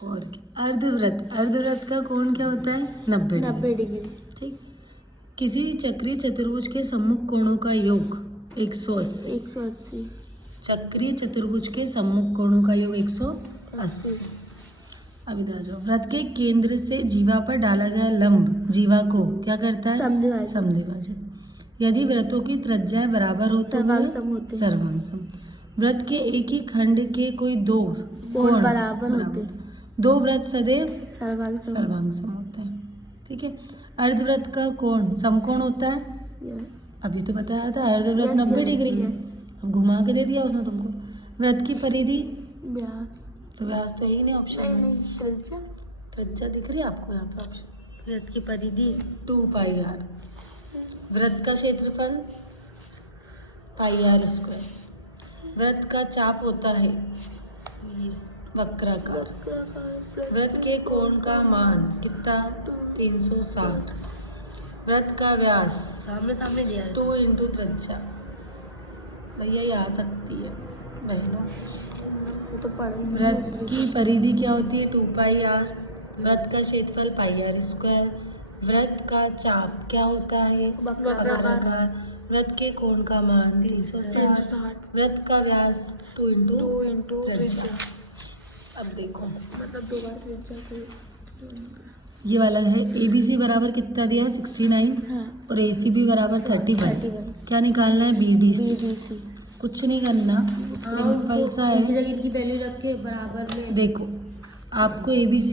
और अर्धव्रत, अर्धव्रत का कोण क्या होता है? 90 डिग्री। ठीक। किसी चक्रीय चतुर्भुज के सम्मुख कोणों का योग 180। 180। चक्रीय चतुर्भुज के सम्मुख कोणों का योग 180। अब इधर आ जाओ। वृत्त के केंद्र से जीवा पर डाला गया लंब जीवा को क्या करता है? समद्विभाजन। यदि वृत्तों की त्रिज्याएं बराबर हो तो सर्वांगसम होते हैं। सर्वांगसम। वृत्त के एक ही खंड के कोई दो कोण बराबर होते हैं। दो वृत्त सदैव सर्वांगसम। सर्वांगसम होते हैं। ठीक है। अर्धवृत्त का कोण समकोण होता है। अभी तो बताया था अर्धवृत्त 90 डिग्री। घुमा के दे दिया उसने तुमको। वृत्त की परिधि व्यास, तो व्यास तो यही नहीं ऑप्शन में। त्रिज्या, त्रिज्या दिख रही है आपको यहाँ पे ऑप्शन? वृत्त की परिधि 2πr। वृत्त का क्षेत्रफल πr स्क्वायर। वृत्त का चाप होता है वक्राकार। वृत्त के कोण का मान कितना? 360। वृत्त का व्यास सामने दिया है। 2 इंटू त्रिज्या। भैया ये आ सकती है भैया। वो तो पढ़ेंगे। वृत्त की परिधि क्या होती है? 2πr। वृत्त का क्षेत्रफल πr स्क्वायर। वृत्त का चाप क्या होता है? वक्राकार। वृत्त के कोण का मान 360। वृत्त का व्यास 2 इंटू त्रिज्या। अब देखो मतलब 2 बार त्रिज्या ये वाला है। ABC बराबर कितना दिया है? 69। हाँ। और ACB बराबर 31। क्या निकालना है? BDC। कुछ नहीं करना, सिंपल सा है। की वैल्यू रख के बराबर में देखो आपको ABC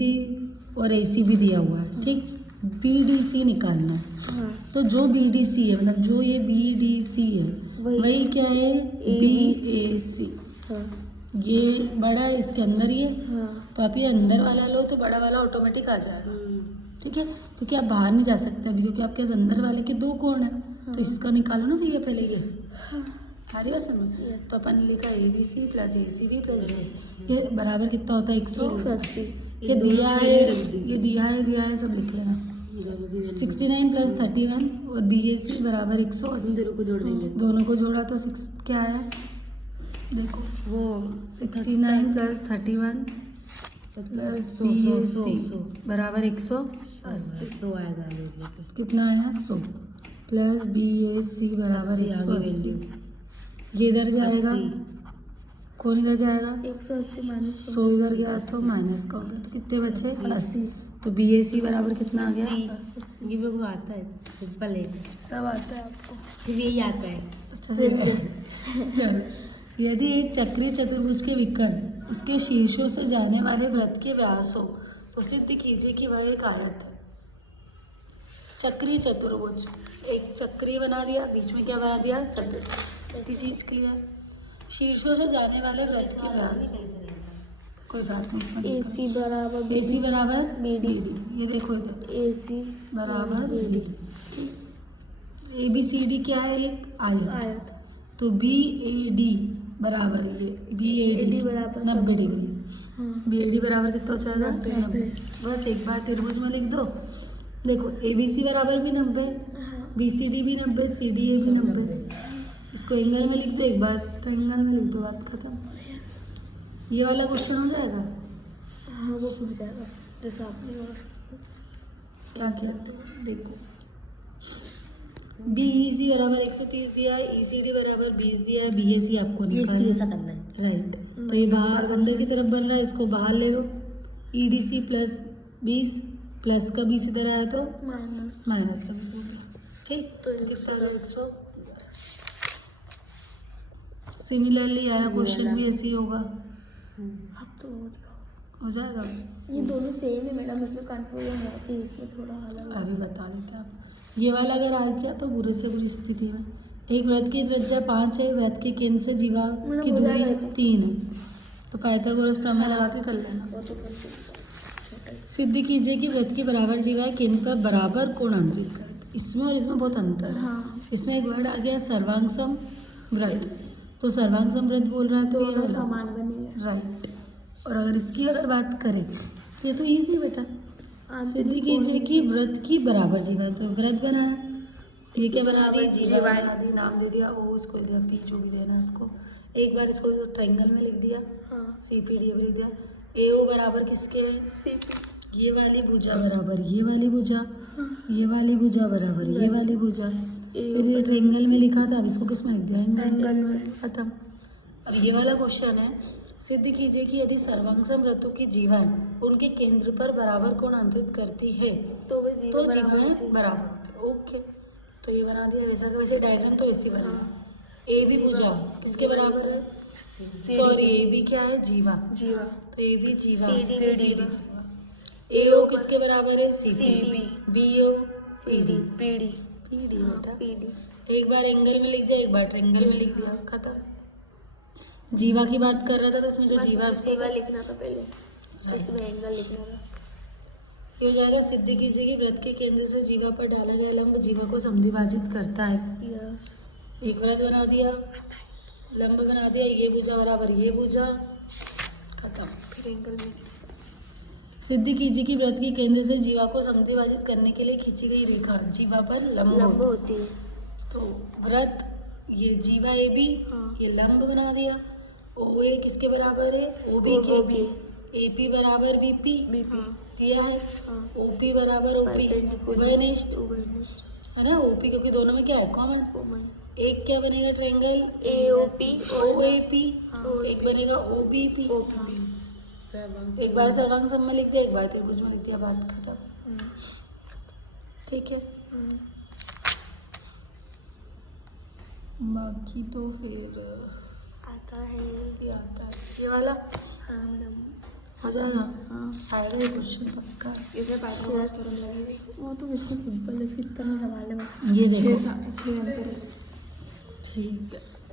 और ACB दिया हुआ है, ठीक। BDC निकालना है। हाँ। तो जो BDC है मतलब जो ये BDC है वही क्या है? BAC। हाँ। ये बड़ा इसके अंदर ही है। हाँ। तो आप ये अंदर वाला लो तो बड़ा वाला ऑटोमेटिक आ जाएगा। ठीक है। क्योंकि आप बाहर नहीं जा सकते अभी, क्योंकि आपके अंदर वाले के 2 कोण है। तो इसका निकालो ना भैया पहले ये। आ रही है समझ? तो अपन ने लिखा ABC plus ACB plus BAC। ये बराबर कितना होता है? 180। ये दिया है सब लिख लेना। 69 प्लस 31 और BAC बराबर 180। दोनों को जोड़ा तो 6 क्या है? देखो वो 69 प्लस 31 प्लस BAC बराबर 180 आएगा। कितना आया? 100 प्लस BAC बराबर 180। ये इधर जाएगा, कौन इधर जाएगा? 180 माइनस 100 इधर गया तो माइनस का हो गया, तो कितने बचे? 80। तो BAC बराबर कितना आ गया? ये मेरे को आता है, सिंपल है, सब आता है आपको, सिर्फ यही आता है। अच्छा चलो। यदि एक चक्रीय चतुर्भुज के विकर्ण उसके शीर्षों से जाने वाले वृत्त के व्यास हो तो सिद्ध कीजिए कि वह एक आयत है। चक्रीय चतुर्भुज, एक चक्रीय बना दिया, बीच में क्या बना दिया? चतुर्भुज। इतनी चीज क्लियर। शीर्षों से जाने वाले वृत्त के व्यास, कोई बात नहीं इसमें। AC बराबर BD। ये देखो इधर AC बराबर BD। ABCD क्या है? एक आयत। तो BAD बराबर BAD बराबर 90 डिग्री। BAD बराबर कितना हो जाएगा? 90। बस एक बार त्रिभुज में लिख दो। देखो ABC बराबर भी 90, BCD भी 90, CDA भी 90। इसको एंगल में लिख दो, एक बार तो एंगल में लिख दो, बात खत्म। ये वाला क्वेश्चन हो जाएगा। हाँ वो हो जाएगा जैसा आपने क्या किया? देखो BEC बराबर 130 दिया है, ECD बराबर 20 दिया है, BAC आपको निकालना है। ऐसा करना है, राइट। तो ये बाहर अंदर की तरफ बन रहा है, इसको बाहर ले लो। EDC प्लस 20 प्लस का 20 इधर आया तो माइनस का 20 हो गया। ठीक। तो कितना होगा? 100। सिमिलरली यार क्वेश्चन भी ऐसे ही होगा। अब तो हो जाएगा। ये दोनों सेम है मैडम, इसमें कंफ्यूजन होती है, इसमें थोड़ा अलग। अभी बता देते हैं आप। ये वाला अगर आ गया तो बुरे से बुरी स्थिति में। एक वृत्त की त्रिज्या 5 है, वृत्त के केंद्र से जीवा की दूरी 3 है, तो पाइथागोरस प्रमेय लगा के कर लेना। सिद्ध कीजिए कि वृत्त की बराबर जीवा केंद्र पर बराबर कोण अंतरित करते। इसमें और इसमें बहुत अंतर है। हाँ। इसमें एक वर्ड आ गया सर्वांगसम वृत्त, तो सर्वांगसम वृत्त बोल रहा है तो समान बनेगा। राइट। और अगर इसकी अगर बात करें तो ये तो ईजी बेटा। सिद्ध कीजिए कि वृत्त की बराबर जीवा, तो वृत्त बनाया, ये क्या बना दी? जीवा बना दी, नाम दे दिया ओ, उसको दिया पी, जो भी देना आपको। एक बार इसको ट्रायंगल में लिख दिया, CPD लिख दिया। AO बराबर किसके है? CP। ये वाली भुजा बराबर ये वाली भुजा, ये वाली भुजा बराबर ये वाली भुजा। फिर ये ट्रायंगल में लिखा था, अब इसको किस में लिख दिया? एंगल में। खत्म। अब ये वाला क्वेश्चन है, सिद्ध कीजिए कि यदि सर्वांगसम वृत्तों की जीवाएं उनके केंद्र पर बराबर कोण अंतरित करती है तो वे तो जीवा बराबर होती जीवाएं है। बराबर होती है। ओके, तो ये बना दिया। वैसा का वैसे डायग्राम तो ऐसी बना। ए बी भुजा किसके बराबर है? सॉरी, ए बी क्या है? जीवा। जीवा। तो ए बी जीवा, CD जीवा। AO किसके बराबर है? CP। BO PD। PD। PD बेटा। PD। एक बार एंगल में लिख दिया, एक बार ट्रायंगल में लिख दिया, खत्म। जीवा की बात कर रहा था तो उसमें जो जीवा है उसको जीवा लिखना था पहले, इसमें एंगल लिखना था। ये हो जाएगा। सिद्ध कीजिए कि वृत्त के केंद्र से जीवा पर डाला गया लंब जीवा को समद्विभाजित करता है। यस। एक वृत्त बना दिया, लंब बना दिया, ये भुजा बराबर ये भुजा, खत्म। फिर एंगल में। सिद्ध कीजिए कि वृत्त के केंद्र से जीवा को समद्विभाजित करने के लिए खींची गई रेखा जीवा पर लंब लंब होती होती है। है। तो वृत्त ये जीवा AB, हाँ। ये लंब बना दिया। OA किसके बराबर है? OB के। AP बराबर BP BP। दिया है। हाँ। OP बराबर OP, उभयनिष्ठ है ना। OP क्योंकि दोनों में क्या है? कॉमन। एक क्या बनेगा? Triangle AOP। OAP। हाँ। एक बनेगा OBP। एक बार सर्वांग में लिख दिया, एक बार त्रिभुज में लिख दिया, बात खत्म। ठीक है। बाकी तो फिर आता है ये आता है, ये वाला हाँ मैडम। हो जाएगा। हाँ, आएगा ये क्वेश्चन पक्का। इसमें पाइथागोरस थ्योरम लगेगी। वो तो बिल्कुल सिंपल है, इतना सवाल है बस। ये देखो। 6 आंसर है। ठीक है।